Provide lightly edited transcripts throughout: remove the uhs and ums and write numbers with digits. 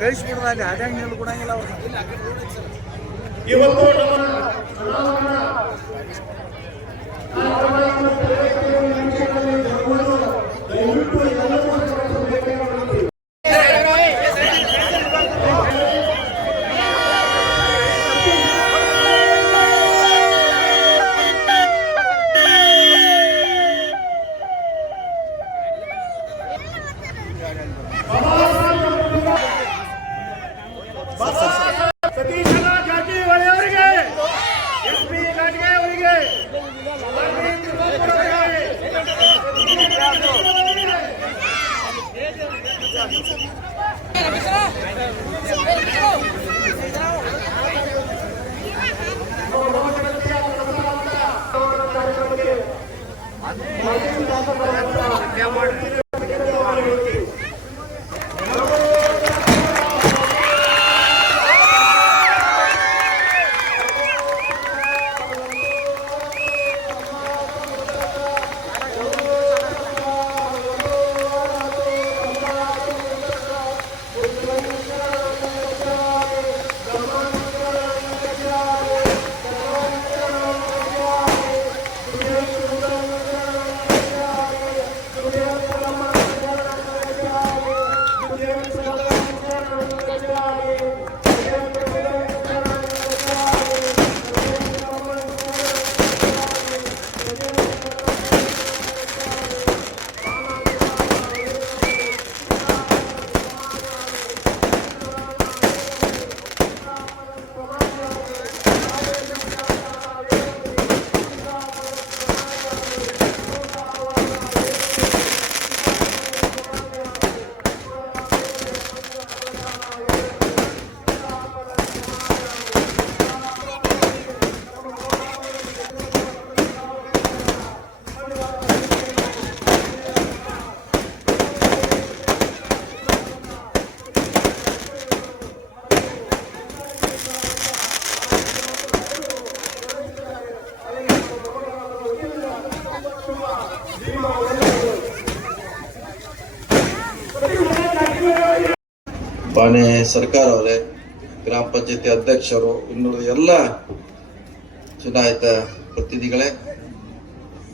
ಕಳಿಸ್ಬಿಡ್ದ ಅಲ್ಲಿ ಅದಂಗೆ ನಿಲ್ಲು ಕೊಡಂಗಿಲ್ಲ ಅವ್ರು. ಇವತ್ತು ಸತೀಶ್ ಜಾರಕಿಹೊಳಿ ಅವರಿಗೆ, ಎಸ್ ಪಿ ಘಾಟ್ಗೆ ಅವರಿಗೆ, ಮಾನ್ಯ ಸರ್ಕಾರ ಅವರೇ, ಗ್ರಾಮ ಪಂಚಾಯತಿ ಅಧ್ಯಕ್ಷರು, ಇನ್ನುಳಿದ ಎಲ್ಲ ಚುನಾಯಿತ ಪ್ರತಿನಿಧಿಗಳೇ,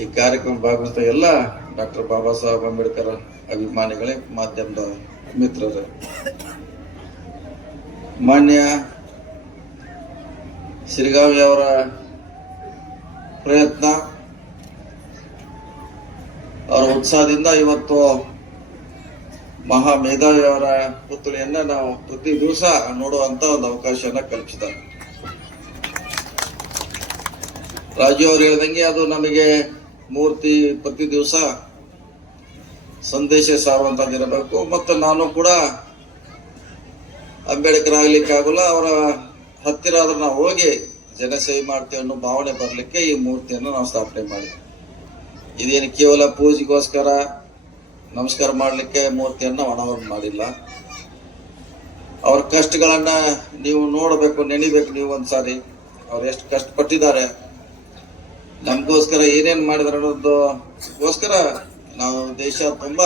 ಈ ಕಾರ್ಯಕ್ರಮ ಭಾಗವಹಿಸಿದ ಎಲ್ಲ ಡಾಕ್ಟರ್ ಬಾಬಾ ಸಾಹೇಬ್ ಅಂಬೇಡ್ಕರ್ ಅಭಿಮಾನಿಗಳೇ, ಮಾಧ್ಯಮದ ಮಿತ್ರರೇ, ಮಾನ್ಯ ಸಿರಿಗಾವಿ ಅವರ ಪ್ರಯತ್ನ, ಅವರ ಉತ್ಸಾಹದಿಂದ ಇವತ್ತು ಮಹಾ ಮೇಧಾವಿ ಅವರ ಪುತ್ಥಳಿಯನ್ನ ನಾವು ಪ್ರತಿ ದಿವಸ ನೋಡುವಂತ ಒಂದು ಅವಕಾಶನ ಕಲ್ಪಿಸಿದ್ದಾರೆ. ರಾಜು ಅವರು ಹೇಳಿದಂಗೆ ಅದು ನಮಗೆ ಮೂರ್ತಿ ಪ್ರತಿ ದಿವಸ ಸಂದೇಶ ಸಾರುವಂತದಿರಬೇಕು. ಮತ್ತು ನಾನು ಕೂಡ ಅಂಬೇಡ್ಕರ್ ಆಗ್ಲಿಕ್ಕೆ ಆಗೋಲ್ಲ, ಅವರ ಹತ್ತಿರ ಆದ್ರೆ ನಾವು ಹೋಗಿ ಜನಸೇವೆ ಮಾಡ್ತೇವೆ ಅನ್ನೋ ಭಾವನೆ ಬರಲಿಕ್ಕೆ ಈ ಮೂರ್ತಿಯನ್ನು ನಾವು ಸ್ಥಾಪನೆ ಮಾಡಿದ್ವಿ. ಇದೇನು ಕೇವಲ ಪೂಜೆಗೋಸ್ಕರ ನಮಸ್ಕಾರ ಮಾಡಲಿಕ್ಕೆ ಮೂರ್ತಿಯನ್ನು ಅನಾವರಣ ಮಾಡಿಲ್ಲ. ಅವ್ರ ಕಷ್ಟಗಳನ್ನ ನೀವು ನೋಡಬೇಕು, ನೆನಿಬೇಕು. ನೀವು ಒಂದ್ಸಾರಿ ಅವ್ರು ಎಷ್ಟು ಕಷ್ಟಪಟ್ಟಿದ್ದಾರೆ, ನಮಗೋಸ್ಕರ ಏನೇನು ಮಾಡಿದಾರೆ ಅನ್ನೋದಕ್ಕೋಸ್ಕರ ನಾವು ದೇಶ ತುಂಬ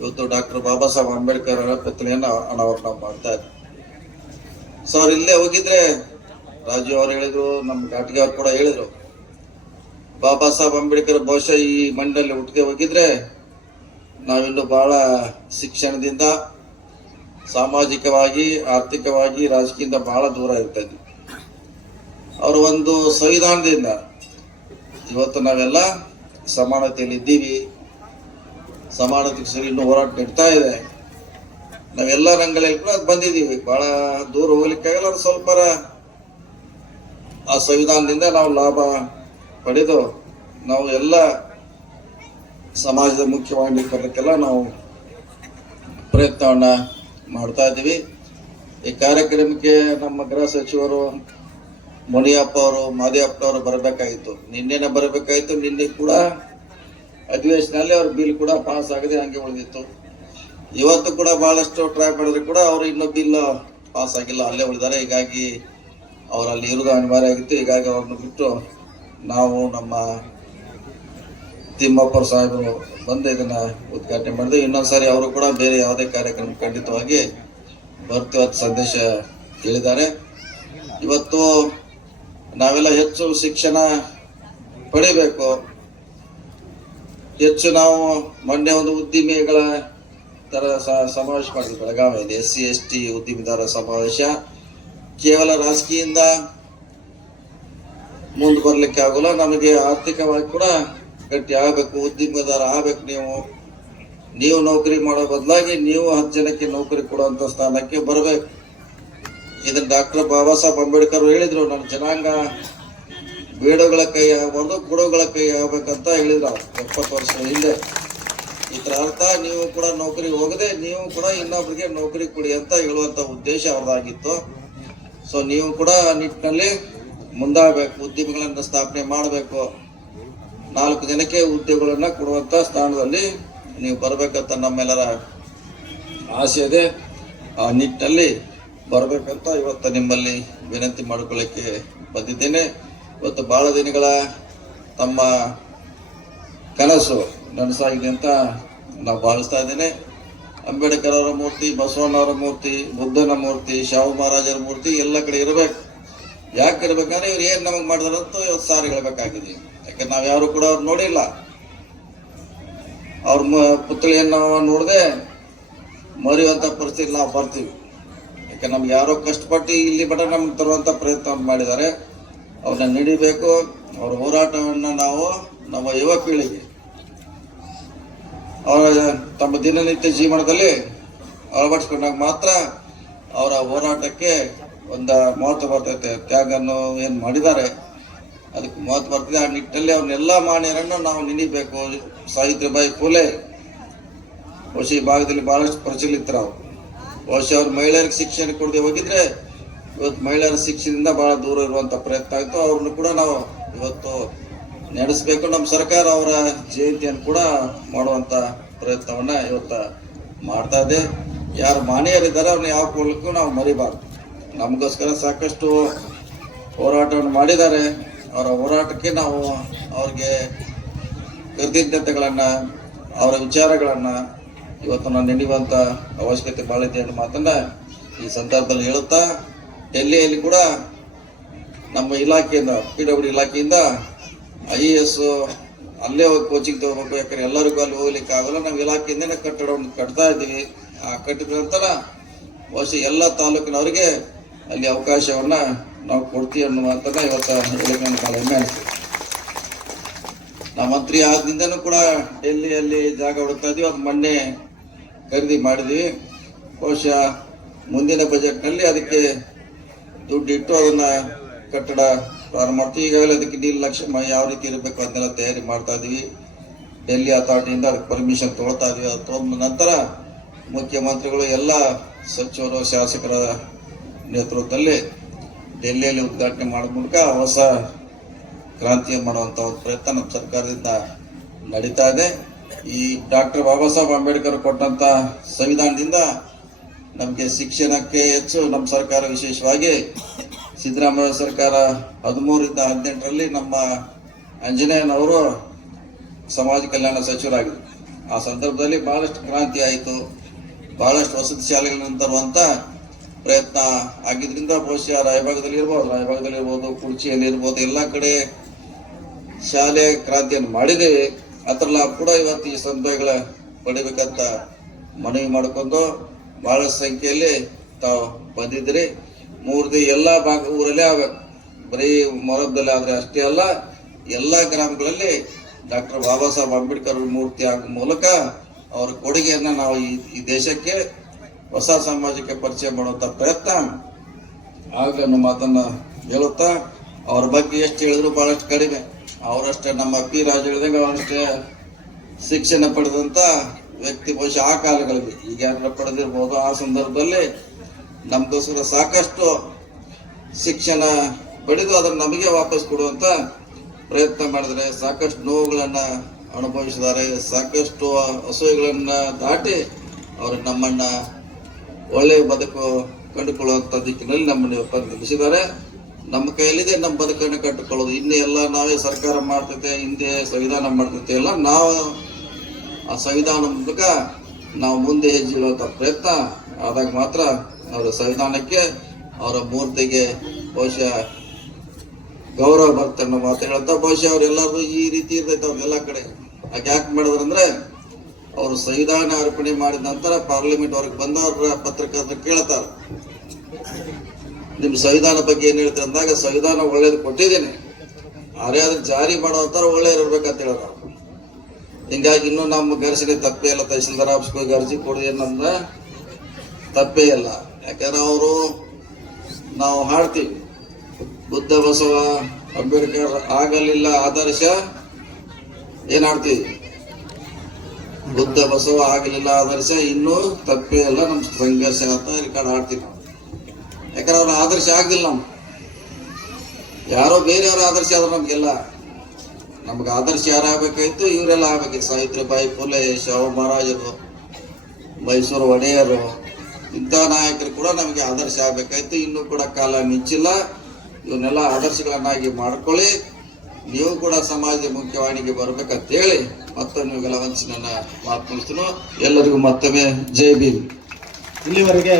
ಇವತ್ತು ಡಾಕ್ಟರ್ ಬಾಬಾ ಸಾಹೇಬ್ ಅಂಬೇಡ್ಕರ್ ಅವರ ಪುತ್ಥಳಿಯನ್ನು ಅನಾವರಣ ಮಾಡ್ತಾ ಇದ್ವಿ. ಸೊ ಅವ್ರು ಇಲ್ಲೇ ಹೋಗಿದ್ರೆ, ರಾಜು ಅವ್ರು ಹೇಳಿದ್ರು, ನಮ್ಮ ಘಾಟ್ಗೆ ಅವ್ರು ಕೂಡ ಹೇಳಿದ್ರು, ಬಾಬಾ ಸಾಹೇಬ್ ಅಂಬೇಡ್ಕರ್ ಬಹುಶಃ ಈ ಮಣ್ಣಲ್ಲಿ ಹುಟ್ಟಿಗೆ ಹೋಗಿದ್ರೆ ನಾವಿನ್ನು ಬಹಳ ಶಿಕ್ಷಣದಿಂದ, ಸಾಮಾಜಿಕವಾಗಿ, ಆರ್ಥಿಕವಾಗಿ, ರಾಜಕೀಯದಿಂದ ಬಹಳ ದೂರ ಇರ್ತಾ ಇದ್ವಿ. ಅವರು ಒಂದು ಸಂವಿಧಾನದಿಂದ ಇವತ್ತು ನಾವೆಲ್ಲ ಸಮಾನತೆಯಲ್ಲಿ ಇದ್ದೀವಿ. ಸಮಾನತೆಗೆ ಸರಿ ಇನ್ನೂ ಹೋರಾಟ ನಡೀತಾ ಇದೆ. ನಾವೆಲ್ಲ ರಂಗಗಳಲ್ಲಿ ಕೂಡ ಬಂದಿದ್ದೀವಿ. ಬಹಳ ದೂರ ಹೋಗ್ಲಿಕ್ಕಾಗಲ್ಲ. ಸ್ವಲ್ಪ ಆ ಸಂವಿಧಾನದಿಂದ ನಾವು ಲಾಭ ಪಡೆದು ನಾವು ಎಲ್ಲ ಸಮಾಜದ ಮುಖ್ಯವಾಗಿ ಬರಲಿಕ್ಕೆಲ್ಲ ನಾವು ಪ್ರಯತ್ನವನ್ನ ಮಾಡ್ತಾ ಇದ್ದೀವಿ. ಈ ಕಾರ್ಯಕ್ರಮಕ್ಕೆ ನಮ್ಮ ಗೃಹ ಸಚಿವರು ಮುನಿಯಪ್ಪ ಅವರು, ಮಾದೇವಪ್ಪ ಅವರು ಬರಬೇಕಾಗಿತ್ತು, ನಿನ್ನೆನೆ ಬರಬೇಕಾಗಿತ್ತು. ನಿನ್ನೆ ಕೂಡ ಅಧಿವೇಶನದಲ್ಲಿ ಅವ್ರ ಬಿಲ್ ಕೂಡ ಪಾಸ್ ಆಗದೆ ಹಂಗೆ ಉಳಿದಿತ್ತು. ಇವತ್ತು ಕೂಡ ಬಹಳಷ್ಟು ಟ್ರೈ ಮಾಡಿದ್ರು ಕೂಡ ಅವರು ಇನ್ನೂ ಬಿಲ್ ಪಾಸ್ ಆಗಿಲ್ಲ, ಅಲ್ಲೇ ಉಳಿದಾರೆ. ಹೀಗಾಗಿ ಅವರಲ್ಲಿ ಇರೋದು ಅನಿವಾರ್ಯ ಆಗಿತ್ತು. ಹೀಗಾಗಿ ಅವ್ರನ್ನ ಬಿಟ್ಟು ನಾವು ನಮ್ಮ ತಿಮ್ಮಪ್ಪರ ಸಾಹೇಬರು ಬಂದು ಇದನ್ನ ಉದ್ಘಾಟನೆ ಮಾಡಿದ್ವಿ. ಇನ್ನೊಂದ್ಸಾರಿ ಅವರು ಕೂಡ ಬೇರೆ ಯಾವುದೇ ಕಾರ್ಯಕ್ರಮ ಖಂಡಿತವಾಗಿ ಬರ್ತೀವಿ ಅಂತ ಸಂದೇಶ ಹೇಳಿದ್ದಾರೆ. ಇವತ್ತು ನಾವೆಲ್ಲ ಹೆಚ್ಚು ಶಿಕ್ಷಣ ಪಡಿಬೇಕು. ಹೆಚ್ಚು ನಾವು ಮೊನ್ನೆ ಒಂದು ಉದ್ದಿಮೆಗಳ ತರ ಸಮಾವೇಶ ಮಾಡಿದ್ವಿ ಬೆಳಗಾವಿಯಲ್ಲಿ, SC ST ಉದ್ದಿಮೆದಾರ ಸಮಾವೇಶ. ಕೇವಲ ರಾಜಕೀಯದಿಂದ ಮುಂದೆ ಬರ್ಲಿಕ್ಕೆ ಆಗೋಲ್ಲ, ನಮಗೆ ಆರ್ಥಿಕವಾಗಿ ಕೂಡ ಗಟ್ಟಿ ಆಗಬೇಕು, ಉದ್ದಿಮೆದಾರ ಆಗ್ಬೇಕು. ನೀವು ನೌಕರಿ ಮಾಡೋ ಬದಲಾಗಿ ನೀವು 10 ಜನಕ್ಕೆ ನೌಕರಿ ಕೊಡುವಂತ ಸ್ಥಾನಕ್ಕೆ ಬರಬೇಕು. ಇದನ್ನ ಡಾಕ್ಟರ್ ಬಾಬಾ ಸಾಹೇಬ್ ಅಂಬೇಡ್ಕರ್ ಹೇಳಿದ್ರು, ನನ್ನ ಜನಾಂಗ ಬೇಡಗಳ ಕೈ ಆಗಬಾರ್ದು, ಕೊಡೋಗಳ ಕೈ ಆಗ್ಬೇಕಂತ ಹೇಳಿದ್ರು 70 ವರ್ಷದ ಹಿಂದೆ. ಇದರ ಅರ್ಥ ನೀವು ಕೂಡ ನೌಕರಿ ಹೋಗದೆ ನೀವು ಕೂಡ ಇನ್ನೊಬ್ರಿಗೆ ನೌಕರಿ ಕೊಡಿ ಅಂತ ಹೇಳುವಂತ ಉದ್ದೇಶ ಅವ್ರದ್ದಾಗಿತ್ತು. ಸೊ ನೀವು ಕೂಡ ನಿಟ್ಟಿನಲ್ಲಿ ಮುಂದಾಗಬೇಕು, ಉದ್ಯಮಗಳನ್ನು ಸ್ಥಾಪನೆ ಮಾಡಬೇಕು, 4 ಜನಕ್ಕೆ ಉದ್ಯೋಗಗಳನ್ನ ಕೊಡುವಂತ ಸ್ಥಾನದಲ್ಲಿ ನೀವು ಬರಬೇಕಂತ ನಮ್ಮೆಲ್ಲರ ಆಸೆ ಇದೆ. ಆ ನಿಟ್ಟಿನಲ್ಲಿ ಬರಬೇಕಂತ ಇವತ್ತು ನಿಮ್ಮಲ್ಲಿ ವಿನಂತಿ ಮಾಡಿಕೊಳ್ಳಿಕ್ಕೆ ಬಂದಿದ್ದೇನೆ. ಇವತ್ತು ಬಹಳ ದಿನಗಳ ತಮ್ಮ ಕನಸು ನನಸಾಗಿದೆ ಅಂತ ನಾವು ಭಾವಿಸ್ತಾ ಇದ್ದೇನೆ. ಅಂಬೇಡ್ಕರ್ ಅವರ ಮೂರ್ತಿ, ಬಸವಣ್ಣವರ ಮೂರ್ತಿ, ಬುದ್ಧನ ಮೂರ್ತಿ, ಶಾಹು ಮಹಾರಾಜರ ಮೂರ್ತಿ ಎಲ್ಲ ಕಡೆ ಇರಬೇಕು. ಯಾಕೆ ಇರ್ಬೇಕಂದ್ರೆ ಇವ್ರು ಏನ್ ನಮಗೆ ಮಾಡಿದಾರಂತ ಇವತ್ತು ಸಾರಿ ಹೇಳ್ಬೇಕಾಗಿದೆ. ಯಾಕಂದ್ರೆ ನಾವ್ ಯಾರು ಕೂಡ ಅವ್ರು ನೋಡಿಲ್ಲ. ಅವ್ರ ಪುತ್ಳಿಯನ್ನು ನಾವು ನೋಡದೆ ಮರೆಯುವಂತ ಪರಿಸ್ಥಿತಿ ನಾವು ಬರ್ತೀವಿ. ಯಾಕಂದ್ರೆ ನಮ್ಗೆ ಯಾರೋ ಕಷ್ಟಪಟ್ಟು ಇಲ್ಲಿ ಬಟ ನಮ್ಗೆ ತರುವಂತ ಪ್ರಯತ್ನ ಮಾಡಿದ್ದಾರೆ. ಅವ್ರನ್ನ ನಡಿಬೇಕು. ಅವ್ರ ಹೋರಾಟವನ್ನ ನಾವು ನಮ್ಮ ಯುವ ಪೀಳಿಗೆ ಅವರ ತಮ್ಮ ದಿನನಿತ್ಯ ಜೀವನದಲ್ಲಿ ಅಳವಡಿಸ್ಕೊಂಡಾಗ ಮಾತ್ರ ಅವರ ಹೋರಾಟಕ್ಕೆ ಒಂದು ಮಹತ್ವ ಬರ್ತೈತೆ. ತ್ಯಾಗನ್ನು ಏನು ಮಾಡಿದ್ದಾರೆ ಅದಕ್ಕೆ ಮಹತ್ವ ಬರ್ತದೆ. ಆ ನಿಟ್ಟಿನಲ್ಲಿ ಅವ್ರನ್ನೆಲ್ಲ ಮಾನ್ಯರನ್ನು ನಾವು ನೆನೀಬೇಕು. ಸಾವಿತ್ರಿಬಾಯಿ ಫುಲೆ ಬಹುಶಃ ಈ ಭಾಗದಲ್ಲಿ ಬಹಳಷ್ಟು ಪ್ರಚಲಿತರು. ಬಹುಶಃ ಅವ್ರು ಮಹಿಳೆಯರಿಗೆ ಶಿಕ್ಷಣ ಕೊಡದೆ ಹೋಗಿದ್ರೆ ಇವತ್ತು ಮಹಿಳೆಯರ ಶಿಕ್ಷಣದಿಂದ ಬಹಳ ದೂರ ಇರುವಂತ ಪ್ರಯತ್ನ ಆಯಿತು. ಅವ್ರನ್ನು ಕೂಡ ನಾವು ಇವತ್ತು ನಡೆಸಬೇಕು. ನಮ್ಮ ಸರ್ಕಾರ ಅವರ ಜಯಂತಿಯನ್ನು ಕೂಡ ಮಾಡುವಂತ ಪ್ರಯತ್ನವನ್ನ ಇವತ್ತು ಮಾಡ್ತಾ ಇದೆ. ಯಾರು ಮಾನ್ಯರಿದ್ದಾರೆ ಅವ್ರನ್ನ ಯಾವ ಕೊಡಲಿಕ್ಕೂ ನಾವು ಮರಿಬಾರ್ದು. ನಮಗೋಸ್ಕರ ಸಾಕಷ್ಟು ಹೋರಾಟವನ್ನು ಮಾಡಿದ್ದಾರೆ. ಅವರ ಹೋರಾಟಕ್ಕೆ ನಾವು ಅವ್ರಿಗೆ ಕೃತಜ್ಞತೆಗಳನ್ನ, ಅವರ ವಿಚಾರಗಳನ್ನ ಇವತ್ತು ನಾವು ನೆನೆಯುವಂತ ಅವಶ್ಯಕತೆ ಬಹಳ ಇದೆ ಅನ್ನೋ ಮಾತನ್ನ ಈ ಸಂದರ್ಭದಲ್ಲಿ ಹೇಳುತ್ತಾ, ಡೆಲ್ಲಿಯಲ್ಲಿ ಕೂಡ ನಮ್ಮ ಇಲಾಖೆಯಿಂದ PWD ಇಲಾಖೆಯಿಂದ IAS ಅಲ್ಲೇ ಹೋಗಿ ಕೋಚಿಂಗ್ ತಗೋಬೇಕು. ಯಾಕಂದ್ರೆ ಎಲ್ಲರಿಗೂ ಅಲ್ಲಿ ಹೋಗ್ಲಿಕ್ಕೆ ಆಗಲ್ಲ. ನಾವು ಇಲಾಖೆಯಿಂದನೇ ಕಟ್ಟಡವನ್ನು ಕಟ್ತಾ ಇದ್ದೀವಿ. ಆ ಕಟ್ಟಿದ ನಂತರ ಬಹುಶಃ ಎಲ್ಲ ತಾಲೂಕಿನವರಿಗೆ ಅಲ್ಲಿ ಅವಕಾಶವನ್ನ ನಾವು ಕೊಡ್ತೀವಿ ಅನ್ನುವಂತ ಇವತ್ತು ಹೇಳಿಕೆ ಬಹಳ ಹೆಮ್ಮೆ ಅನಿಸ್ತು. ನಾವು ಮಂತ್ರಿ ಆದ್ರಿಂದನೂ ಕೂಡ ಡೆಲ್ಲಿಯಲ್ಲಿ ಜಾಗ ಹುಡುಕ್ತಾ ಇದೀವಿ. ಅದು ಮೊನ್ನೆ ಖರೀದಿ ಮಾಡಿದ್ವಿ. ಬಹುಶಃ ಮುಂದಿನ ಬಜೆಟ್ನಲ್ಲಿ ಅದಕ್ಕೆ ದುಡ್ಡು ಇಟ್ಟು ಅದನ್ನ ಕಟ್ಟಡ ಪ್ರಾರಂಭ ಮಾಡ್ತೀವಿ. ಈಗಾಗಲೇ ಅದಕ್ಕೆ ನಿರ್ಲಕ್ಷ್ಯ ಯಾವ ರೀತಿ ಇರಬೇಕು ಅದನ್ನೆಲ್ಲ ತಯಾರಿ ಮಾಡ್ತಾ ಇದೀವಿ. ಡೆಲ್ಲಿ ಅಥಾರಿಟಿಯಿಂದ ಅದಕ್ಕೆ ಪರ್ಮಿಷನ್ ತೊಗೊಳ್ತಾ ಇದೀವಿ. ಅದು ತೊಗೊಂಡ ನಂತರ ಮುಖ್ಯಮಂತ್ರಿಗಳು ಎಲ್ಲ ಸಚಿವರು ಶಾಸಕರ ನೇತೃತ್ವದಲ್ಲಿ ಡೆಲ್ಲಿಯಲ್ಲಿ ಉದ್ಘಾಟನೆ ಮಾಡೋ ಮೂಲಕ ಹೊಸ ಕ್ರಾಂತಿಯನ್ನು ಮಾಡುವಂತ ಒಂದು ಪ್ರಯತ್ನ ನಮ್ಮ ಸರ್ಕಾರದಿಂದ ನಡೀತಾ ಇದೆ. ಈ ಡಾಕ್ಟರ್ ಬಾಬಾ ಸಾಹೇಬ್ ಅಂಬೇಡ್ಕರ್ ಕೊಟ್ಟಂತ ಸಂವಿಧಾನದಿಂದ ನಮಗೆ ಶಿಕ್ಷಣಕ್ಕೆ ಹೆಚ್ಚು ನಮ್ಮ ಸರ್ಕಾರ, ವಿಶೇಷವಾಗಿ ಸಿದ್ದರಾಮಯ್ಯ ಸರ್ಕಾರ 13ರಿಂದ 18ರಲ್ಲಿ ನಮ್ಮ ಆಂಜನೇಯನವರು ಸಮಾಜ ಕಲ್ಯಾಣ ಸಚಿವರಾಗಿದ್ದರು. ಆ ಸಂದರ್ಭದಲ್ಲಿ ಬಹಳಷ್ಟು ಕ್ರಾಂತಿ ಆಯಿತು. ಬಹಳಷ್ಟು ವಸತಿ ಶಾಲೆಗಳನ್ನು ತರುವಂತ ಪ್ರಯತ್ನ ಆಗಿದ್ರಿಂದ ಬಹುಶಃ ರಾಯಭಾಗದಲ್ಲಿ ಇರ್ಬೋದು, ಕುರ್ಚಿಯಲ್ಲಿ ಇರ್ಬೋದು, ಎಲ್ಲ ಕಡೆ ಶಾಲೆ ಕ್ರಾಂತಿಯನ್ನು ಮಾಡಿದ್ದೇವೆ. ಅದರ ಲಾಭ ಕೂಡ ಇವತ್ತು ಈ ಸಂಸ್ಥೆಗಳ ಪಡಿಬೇಕಂತ ಮನವಿ ಮಾಡಿಕೊಂಡು ಬಹಳಷ್ಟು ಸಂಖ್ಯೆಯಲ್ಲಿ ತಾವು ಬಂದಿದ್ದೀರಿ. 3 ದಿನ ಎಲ್ಲ ಭಾಗ ಊರಲ್ಲೇ ಆಗಬೇಕು. ಬರೀ ಮೊರಬ್ದಲ್ಲಿ ಆದ್ರೆ ಅಷ್ಟೇ ಅಲ್ಲ, ಎಲ್ಲ ಗ್ರಾಮಗಳಲ್ಲಿ ಡಾಕ್ಟರ್ ಬಾಬಾ ಸಾಹೇಬ್ ಅಂಬೇಡ್ಕರ್ ಮೂರ್ತಿ ಆಗೋ ಮೂಲಕ ಅವರ ಕೊಡುಗೆಯನ್ನ ನಾವು ಈ ದೇಶಕ್ಕೆ, ಹೊಸ ಸಮಾಜಕ್ಕೆ ಪರಿಚಯ ಮಾಡುವಂತ ಪ್ರಯತ್ನ ಆಗಲಿ ಅನ್ನೋ ಮಾತನ್ನ ಹೇಳುತ್ತಾ, ಅವ್ರ ಬಗ್ಗೆ ಎಷ್ಟು ಹೇಳಿದ್ರು ಬಹಳಷ್ಟು ಕಡಿಮೆ. ಅವರಷ್ಟೇ ನಮ್ಮ P ರಾಜ ಹೇಳಿದಂಗೆ ಅವರಷ್ಟೇ ಶಿಕ್ಷಣ ಪಡೆದಂತ ವ್ಯಕ್ತಿ ಬಹುಶಃ ಆ ಕಾಲಗಳಲ್ಲಿ, ಈಗ ಯಾರು ಪಡೆದಿರ್ಬೋದು. ಆ ಸಂದರ್ಭದಲ್ಲಿ ನಮ್ಗೋಸ್ಕರ ಸಾಕಷ್ಟು ಶಿಕ್ಷಣ ಪಡೆದು ಅದನ್ನು ನಮಗೆ ವಾಪಸ್ ಕೊಡುವಂತ ಪ್ರಯತ್ನ ಮಾಡಿದರೆ, ಸಾಕಷ್ಟು ನೋವುಗಳನ್ನ ಅನುಭವಿಸಿದ್ದಾರೆ. ಸಾಕಷ್ಟು ಅಸೂಯೆಗಳನ್ನ ದಾಟಿ ಅವರು ನಮ್ಮನ್ನ ಒಳ್ಳೆಯ ಬದುಕು ಕಂಡುಕೊಳ್ಳುವಂತ ದಿಕ್ಕಿನಲ್ಲಿ ನಮ್ಮನ್ನು ನಿಲ್ಲಿಸಿದ್ದಾರೆ. ನಮ್ಮ ಕೈಯಲ್ಲಿದೆ ನಮ್ಮ ಬದುಕನ್ನು ಕಟ್ಟಿಕೊಳ್ಳೋದು. ಇನ್ನೇ ಎಲ್ಲ ನಾವೇ ಸರ್ಕಾರ ಮಾಡ್ತೈತೆ, ಹಿಂದೆ ಸಂವಿಧಾನ ಮಾಡ್ತೈತೆ ಎಲ್ಲ ನಾವು ಆ ಸಂವಿಧಾನ ಮೂಲಕ ನಾವು ಮುಂದೆ ಹೆಜ್ಜೆ ಇಡುವಂಥ ಪ್ರಯತ್ನ ಆದಾಗ ಮಾತ್ರ ಅವರ ಸಂವಿಧಾನಕ್ಕೆ ಅವರ ಮೂರ್ತಿಗೆ ಬಹುಶಃ ಗೌರವ ಬರುತ್ತೆ ಅನ್ನೋ ಮಾತು ಹೇಳ್ತಾ ಬಹುಶಃ ಅವರೆಲ್ಲರೂ ಈ ರೀತಿ ಇರ್ತೈತೆ ಅವ್ರೆಲ್ಲ ಕಡೆ. ಯಾಕೆ ಮಾಡಿದ್ರಂದ್ರೆ ಅವರು ಸಂವಿಧಾನ ಅರ್ಪಣೆ ಮಾಡಿದ ನಂತರ ಪಾರ್ಲಿಮೆಂಟ್ ಅವ್ರಿಗೆ ಬಂದವ್ರ ಪತ್ರಕರ್ತರು ಕೇಳ್ತಾರೆ, ನಿಮ್ಮ ಸಂವಿಧಾನ ಬಗ್ಗೆ ಏನ್ ಹೇಳ್ತೀರಿ ಅಂದಾಗ ಸಂವಿಧಾನ ಒಳ್ಳೇದು ಕೊಟ್ಟಿದ್ದೀನಿ, ಆದ್ರೆ ಅದನ್ನ ಜಾರಿ ಮಾಡುವಂತಾರ ಒಳ್ಳೇದು ಇರ್ಬೇಕಂತ ಹೇಳ್ತಾರೆ. ಹಿಂಗಾಗಿ ಇನ್ನೂ ನಮ್ಮ ಘರ್ಷಣೆ ತಪ್ಪೇ ಇಲ್ಲ. ತಹಸೀಲ್ದಾರ್ ಆಫೀಸ್ಗೆ ಹೋಗಿ ಅರ್ಜಿ ಕೊಡೋದು ಏನಂದ್ರೆ ತಪ್ಪೇ ಇಲ್ಲ. ಯಾಕಂದ್ರೆ ಅವರು ನಾವು ಹಾಡ್ತೀವಿ ಬುದ್ಧ ಬಸವ ಅಂಬೇಡ್ಕರ್ ಆಗಲಿಲ್ಲ ಆದರ್ಶ, ಏನ್ ಹಾಡ್ತೀವಿ? ಬುದ್ಧ ಬಸವ ಆಗಲಿಲ್ಲ ಆದರ್ಶ, ಇನ್ನೂ ತಪ್ಪೇ ಇಲ್ಲ ನಮ್ಮ ಸಂಘರ್ಷ ಅಂತ ರೆಕಾರ್ಡ್ ಹಾಡ್ತೀವಿ ನಾವು. ಯಾಕಂದ್ರೆ ಅವ್ರ ಆದರ್ಶ ಆಗ್ಲಿಲ್ಲ. ನಮ್ಗೆ ಯಾರೋ ಬೇರೆಯವ್ರ ಆದರ್ಶ ಆದ್ರೆ ನಮ್ಗೆಲ್ಲ ನಮ್ಗೆ ಆದರ್ಶ ಯಾರಾಗಬೇಕಾಯ್ತು? ಇವರೆಲ್ಲ ಆಗ್ಬೇಕಿತ್ತು. ಸಾವಿತ್ರಿಬಾಯಿ ಫುಲೆ, ಶಾಹು ಮಹಾರಾಜರು, ಮೈಸೂರು ಒಡೆಯರು, ಇಂಥ ನಾಯಕರು ಕೂಡ ನಮಗೆ ಆದರ್ಶ ಆಗ್ಬೇಕಾಯ್ತು. ಇನ್ನೂ ಕೂಡ ಕಾಲ ಮಿಂಚಿಲ್ಲ. ಇವನ್ನೆಲ್ಲ ಆದರ್ಶಗಳನ್ನಾಗಿ ಮಾಡ್ಕೊಳ್ಳಿ. ನೀವು ಕೂಡ ಸಮಾಜದ ಮುಖ್ಯವಾಹಿನಿಗೆ ಬರ್ಬೇಕಂತೇಳಿ ಮತ್ತೊಮ್ಮೆ ನಿಮಗೆಲ್ಲ ವಂಚಿ ನನ್ನ ಮಾತು ಮುಗಿಸ್ತೀನಿ. ಎಲ್ಲರಿಗೂ ಮತ್ತೊಮ್ಮೆ ಜೈ ಭೀಮ್. ಇಲ್ಲಿವರೆಗೆ